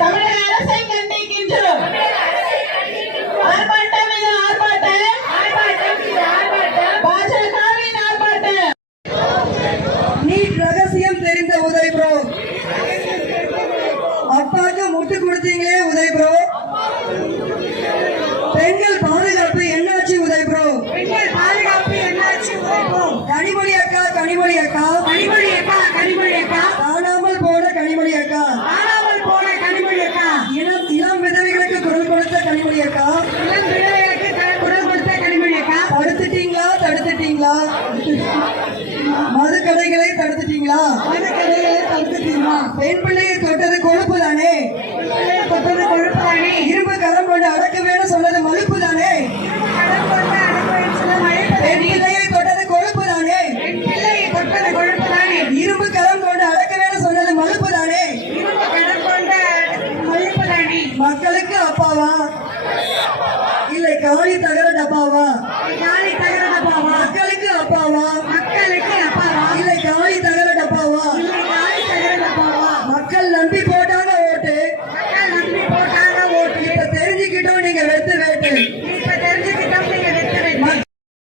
தமிழக அரசை கண்டிக்கின்றோம். ஆர்ப்பாட்டம் இது ஆர்ப்பாட்டம், பாஜகவின் ஆர்ப்பாட்டம். நீட் ரகசியம் தெரிந்த உதய் ப்ரோ, அப்பாக்கு முட்டு கொடுத்தீங்களே உதய் ப்ரோ. பெண்கள் பாதுகாப்பு என்னாச்சு உதய் ப்ரோ? பெண்கள் பாதுகாப்பு என்னாச்சு உதய் ப்ரோ? கனிமொழி அக்கா, கனிமொழி அக்கா, கனிமொழி அக்கா, கனிமொழி அக்கா, காணாமல் போன கனிமொழி அக்கா, காணாமல் போன கனிமொழி அக்கா, இளம் விதவைகளுக்கு குரல் கொடுத்த கனிமொழி அக்கா, இளம் விதவைகளுக்கு குரல் கொடுத்த கனிமொழி அக்கா, தடுத்துட்டீங்களா? தடுத்துட்டீங்களா? மதுக்கடைகளை தடுத்துட்டீங்களா? மதுக்கடைகளை தடுத்துட்டீங்களா? பெண் பிள்ளையை தொட்டது கொழுப்பு தானே? தொட்டது கொழுப்பு தானே? இரும்பு கரம் கொண்டு அடக்க வேணும் சொன்னது மலுப்பு தானே? பெண் பிள்ளையை தொட்டது கொழுப்பு தானே? பெண் பிள்ளையை தொட்டது கொழுப்பு தானே? இரும்பு கரம் கொண்டு அடக்க வேணும் சொன்னது மலுப்பு தானே? இரும்பு கரம் கொண்டு மலுப்பு தானே? மக்களுக்கு அப்பாவா இல்லை காலி தகர டப்பாவா? காலி தகர டப்பாவா? மக்களுக்கு அப்பாவா? மக்களுக்கு அப்பாவா இல்லை காலி தகர டப்பாவா? இல்லை காலி தகர டப்பாவா? மக்கள் நம்பி போட்டாங்க ஓட்டு, மக்கள் நம்பி போட்டாங்க ஓட்டு. இப்ப தெரிஞ்சுக்கிட்டோம் நீங்க வெத்து வேட்டு, இப்ப தெரிஞ்சுக்கிட்டோம் நீங்க வெத்து வேட்டு.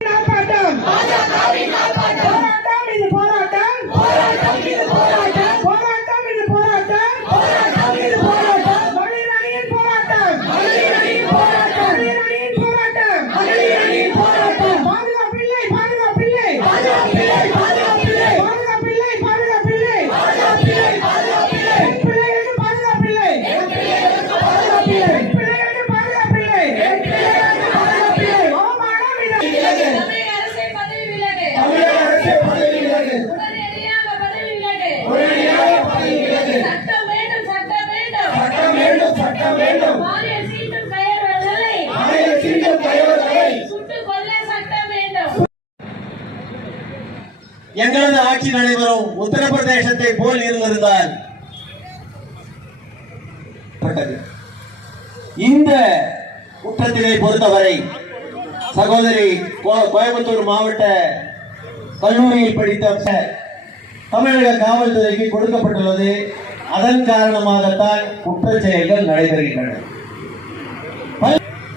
ஆர்ப்பாட்டம், போராட்டம் இது போராட்டம், போராட்டம் இது போராட்டம், போராட்டம் இது போராட்டம், போராட்டம் இது போராட்டம், மகளிரணியின் போராட்டம், மகளிரணியின் போராட்டம், மகளிரணியின் போராட்டம், மகளிரணியின் போராட்டம். பாதுகாப்பில்லை, பாதுகாப்பில்லை, பாதுகாப்பில்லை, பாதுகாப்பில்லை, பாதுகாப்பில்லை, பாதுகாப்பில்லை, பாதுகாப்பில்லை, பாதுகாப்பில்லை. பெண் பிள்ளைகளுக்கு பாதுகாப்பில்லை, பெண் பிள்ளைகளுக்கு பாதுகாப்பில்லை, பெண் பிள்ளைகளுக்கு பாதுகாப்பில்லை, பெண் பிள்ளைகளுக்கு பாதுகாப்பில்லை. அவமானம் இது. தமிழக அரசை பதவி விலகு, தமிழக அரசே பதவி விலகு, உடனடியாக பதவி விலகு, உடனடியாக பதவி விலகு. சட்டம் வேண்டும், சட்டம் வேண்டும், சட்டம் வேண்டும், சட்டம் வேண்டும். பாலியல் சீட்டும் கயவர்களை ஆணைய சீட்டும் கயவர்களை சுட்டுக் கொல்ல சட்டம் வேண்டும். எங்களது ஆட்சி நடைபெறும் உத்தரப்பிரதேசத்தை போல் இருந்திருந்தால் இந்த குற்றத்தினை பொறுத்தவரை சகோதரி கோயம்புத்தூர் மாவட்ட கல்லூரியில் படித்த தமிழக காவல்துறைக்கு கொடுக்கப்பட்டுள்ளது. அதன் காரணமாகத்தான் குற்ற செயல்கள் நடைபெறுகின்றன.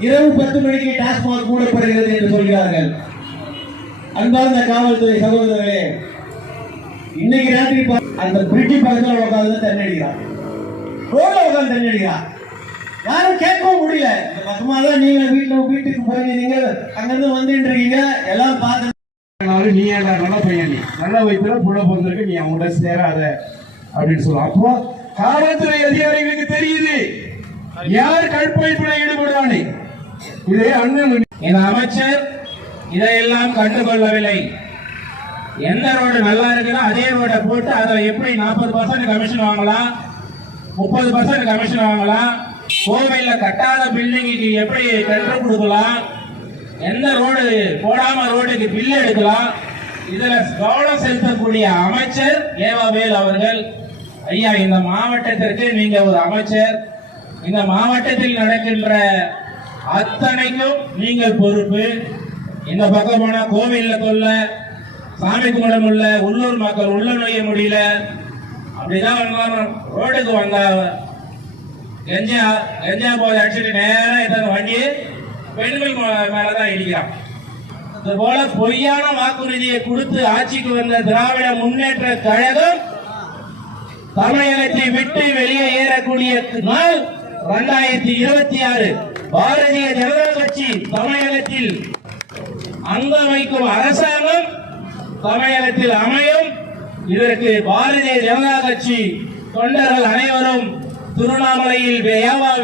இரவு 10 மணிக்கு டாஸ்மாக் மூடப்படுகிறது என்று சொல்கிறார்கள். அன்பார்ந்த காவல்துறை சகோதரர்களே, இன்னைக்கு ராத்திரி அந்த பிரிட்ஜி பக்கத்தில் உட்காந்து தண்ணடிக்கிறார், ரோட்ல உட்காந்து தண்ணடிக்கிறார். யாரும் கேட்கவும் முடியல. இந்த பக்கமா தான் நீங்க வீட்டுக்கு போயிருந்தீங்க, அங்கிருந்து வந்துட்டு இருக்கீங்க, எல்லாம் பார்த்து நீ நல்ல பையன், நீ நல்ல வயிற்றுல புள்ள பிறந்திருக்கு, நீ அவங்கள்ட்ட சேராத அப்படின்னு சொல்லுவோம். அப்போ காவல்துறை அதிகாரிகளுக்கு தெரியுது யார் கற்பழிப்புல ஈடுபடுவானே. இதே அண்ணன் இந்த அமைச்சர் இதையெல்லாம் கண்டுகொள்ளவில்லை. எந்த ரோடு நல்லா இருக்குதோ அதே ரோட போட்டு அதை எப்படி 40% கமிஷன் வாங்கலாம், 30% கமிஷன் வாங்கலாம், கோவையில கட்டாத பில்டிங்க்கு எப்படி டெண்டர் கொடுக்கலாம், எந்த ரோடு போடாம ரோடுக்கு பில் எடுக்கலாம், இதுல கவனம் செலுத்தக்கூடிய அமைச்சர் ஏவாவேல் அவர்கள். ஐயா, இந்த மாவட்டத்திற்கு நீங்க ஒரு அமைச்சர், இந்த மாவட்டத்தில் நடக்கின்ற அத்தனைக்கும் நீங்கள் பொறுப்பு. இந்த பக்கம் போனா கோவில்ல கொல்ல, சாமி கும்பிடம் உள்ள உள்ளூர் மக்கள் உள்ள நுழைய முடியல. அப்படிதான் ரோடுக்கு வந்த கெஞ்சா போதை அடிச்சுட்டு நேரம் இந்த வண்டி பெண்கள் மேலதான் இடிக்கிறான். இது போல பொய்யான வாக்குறுதியை கொடுத்து ஆட்சிக்கு வந்த திராவிட முன்னேற்ற கழகம் தமிழகத்தை விட்டு வெளியே ஏறக்கூடிய நாள் 2026. பாரதிய ஜனதா கட்சி தமிழகத்தில் அங்க வைக்கும் அரசாங்கம் தமிழகத்தில் அமையும். இதற்கு பாரதிய ஜனதா கட்சி தொண்டர்கள் அனைவரும் திருவண்ணாமலையில்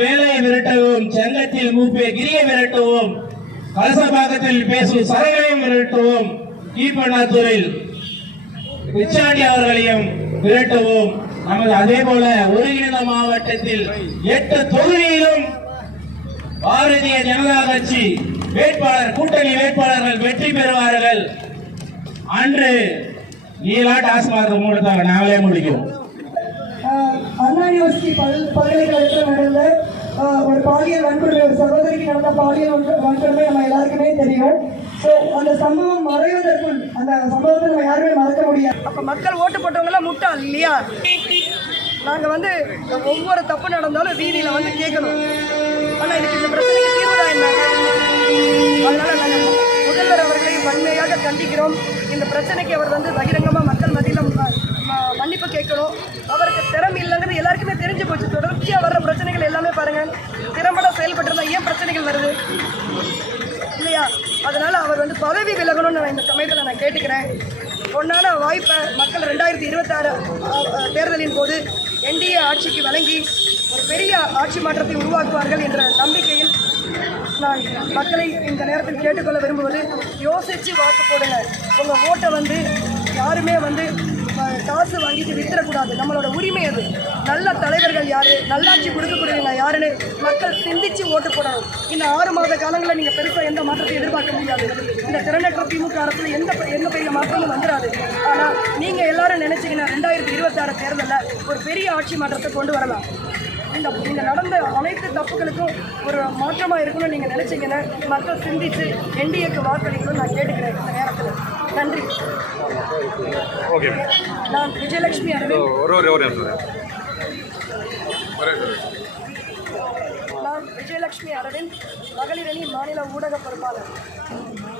வேலையை விரட்டவும், செங்கத்தில் மூப்பே கிரியை விரட்டவும், கலசபாக்கத்தில் பேசும் சரணையும் விரட்டவும், கீழ்பண்ணாத்தூரில் பிச்சாண்டி அவர்களையும் விரட்டவும். நமது அதே போல ஒருங்கிணைந்த மாவட்டத்தில் 8 தொகுதியிலும் பாரதிய ஜனதா கட்சி வேட்பாளர் கூட்டணி வேட்பாளர்கள் வெற்றி பெறுவார்கள். அன்று நீலா டாஸ்மாக் மூடத்தாங்க நாங்களே முடிக்கும். அண்ணா யூனிவர்சிட்டி பல்கலைக்கழகத்தில் நடந்த ஒரு பாலியல் வன்கொடுமை, ஒரு சகோதரிக்கு நடந்த பாலியல் வன்கொடுமை நம்ம எல்லாருக்குமே தெரியும். ஸோ அந்த சம்பவம் மறைவதற்குள் அந்த சம்பவத்தை நம்ம யாருமே மறக்க முடியாது. அப்போ மக்கள் ஓட்டு போட்டவங்களாம் முட்டாள் இல்லையா? நாங்கள் வந்து ஒவ்வொரு தப்பு நடந்தாலும் வீதியில் வந்து கேட்கணும். ஆனால் இதுக்கு இந்த பிரச்சனைக்கு தீர்வுதான் என்ன? அதனால நாங்கள் முதல்வர் அவர்களை வன்மையாக கண்டிக்கிறோம். இந்த பிரச்சனைக்கு அவர் வந்து பகிரங்கமாக மக்கள் மத்தியில் மன்னிப்பு கேட்கணும். அவருக்கு திறமை இல்லைங்கிறது எல்லாருக்குமே தெரிஞ்சு போச்சு. தொடர்ச்சியாக வர்ற பிரச்சனைகள் எல்லாமே பாருங்கள், திறம்பட செயல்பட்டிருந்தா ஏன் பிரச்சனைகள் வருது இல்லையா? அதனால அவர் வந்து பதவி விலகணும்னு நான் இந்த சமயத்தில் நான் கேட்டுக்கிறேன். பொன்னான வாய்ப்பை மக்கள் 2026 தேர்தலின் போது என்டிஏ ஆட்சிக்கு வழங்கி ஒரு பெரிய ஆட்சி மாற்றத்தை உருவாக்குவார்கள் என்ற நம்பிக்கையில் நான் மக்களை இந்த நேரத்தில் கேட்டுக்கொள்ள விரும்புவது, யோசித்து வாக்கு போடுங்க. உங்கள் ஓட்டை வந்து யாருமே வந்து காசு வாங்கிட்டு வித்துறக்கூடாது. நம்மளோட உரிமை அது. நல்ல தலைவர்கள் யாரு, நல்லாட்சி கொடுக்கக்கூடியவங்க யாருன்னு மக்கள் சிந்திச்சு ஓட்டு போடணும். இந்த 6 மாத காலங்களில் நீங்கள் பெருசாக எந்த மாற்றத்தையும் எதிர்பார்க்க முடியாது. இந்த திறனற்ற திமுக அரசில் எந்த பெரிய மாற்றமும் வந்துடாது. ஆனால் நீங்கள் எல்லாரும் நினைச்சீங்கன்னா 2026 தேர்தலில் ஒரு பெரிய ஆட்சி மாற்றத்தை கொண்டு வரலாம். இந்த நடந்த அனைத்து தப்புகளுக்கும் ஒரு மாற்றமாக இருக்கணும்னு நீங்கள் நினைச்சீங்கன்னா மக்கள் சிந்திச்சு என்டிஏக்கு வாக்களிக்கணும்னு நான் கேட்டுக்கிறேன் இந்த நேரத்தில். நன்றி. நான் விஜயலட்சுமி அரவிந்த். நான் விஜயலட்சுமி அரவிந்த், மகளிரணி மாநில ஊடக பொறுப்பாளர்.